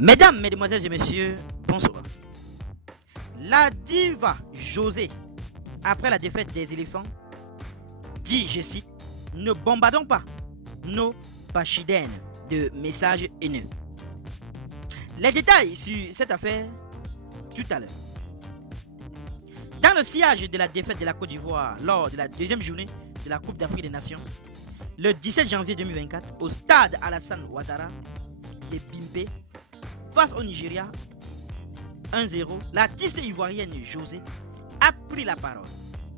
Mesdames, mesdemoiselles et messieurs, bonsoir. La diva José, après la défaite des éléphants, dit, je cite, « Ne bombardons pas nos pachidènes de messages haineux ». Les détails sur cette affaire tout à l'heure. Dans le sillage de la défaite de la Côte d'Ivoire lors de la deuxième journée de la Coupe d'Afrique des Nations, le 17 janvier 2024, au stade Alassane Ouattara de Bimpe, face au Nigeria, 1-0, l'artiste ivoirienne José a pris la parole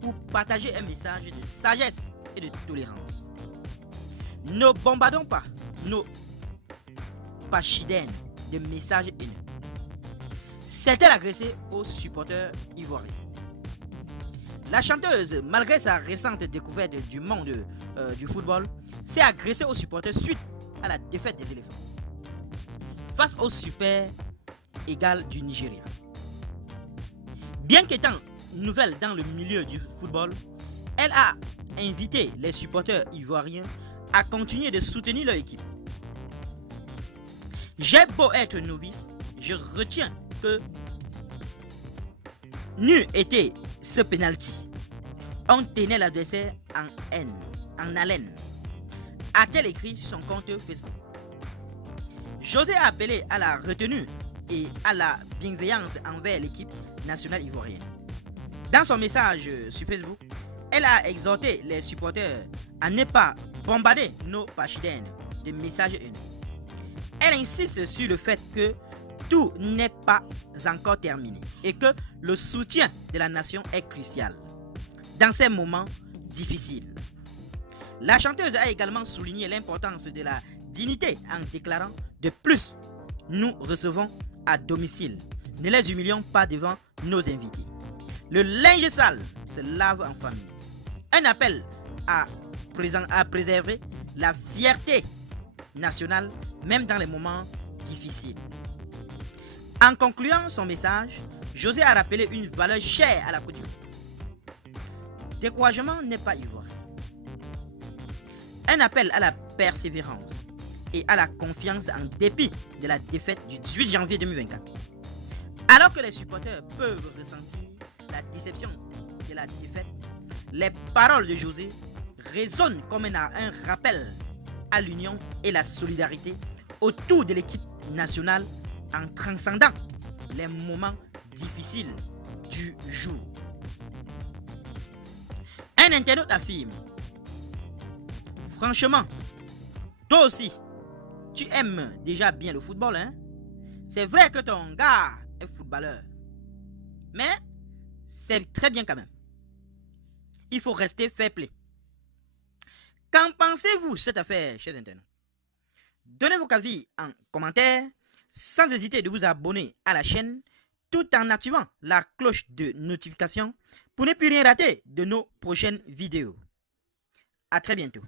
pour partager un message de sagesse et de tolérance. Ne bombardons pas nos pachidènes de messages haineux. S'est-elle agressée aux supporters ivoiriens? La chanteuse, malgré sa récente découverte du monde du football, s'est agressée aux supporters suite à la défaite des éléphants face au super égal du Nigeria. Bien qu'étant nouvelle dans le milieu du football, elle a invité les supporters ivoiriens à continuer de soutenir leur équipe. J'ai beau être novice, je retiens que n'eût été ce penalty, on tenait l'adversaire en haine, en haleine, a-t-elle écrit sur son compte Facebook. José a appelé à la retenue et à la bienveillance envers l'équipe nationale ivoirienne. Dans son message sur Facebook, elle a exhorté les supporters à ne pas bombarder nos pachidènes de messages haineux. Elle insiste sur le fait que tout n'est pas encore terminé et que le soutien de la nation est crucial dans ces moments difficiles. La chanteuse a également souligné l'importance de la dignité en déclarant « De plus, nous recevons à domicile. Ne les humilions pas devant nos invités. Le linge sale se lave en famille. » Un appel à préserver la fierté nationale même dans les moments difficiles. En concluant son message, José a rappelé une valeur chère à la Côte d'Ivoire. Découragement n'est pas ivoirien. Un appel à la persévérance et à la confiance en dépit de la défaite du 18 janvier 2024. Alors que les supporters peuvent ressentir la déception de la défaite, les paroles de José résonnent comme un rappel à l'union et la solidarité autour de l'équipe nationale en transcendant les moments difficiles du jour. Un internaute affirme: franchement, toi aussi, tu aimes déjà bien le football, hein? C'est vrai que ton gars est footballeur, mais c'est très bien quand même. Il faut rester fair play. Qu'en pensez-vous de cette affaire, chers internautes? Donnez vos avis en commentaire, sans hésiter de vous abonner à la chaîne, tout en activant la cloche de notification pour ne plus rien rater de nos prochaines vidéos. À très bientôt.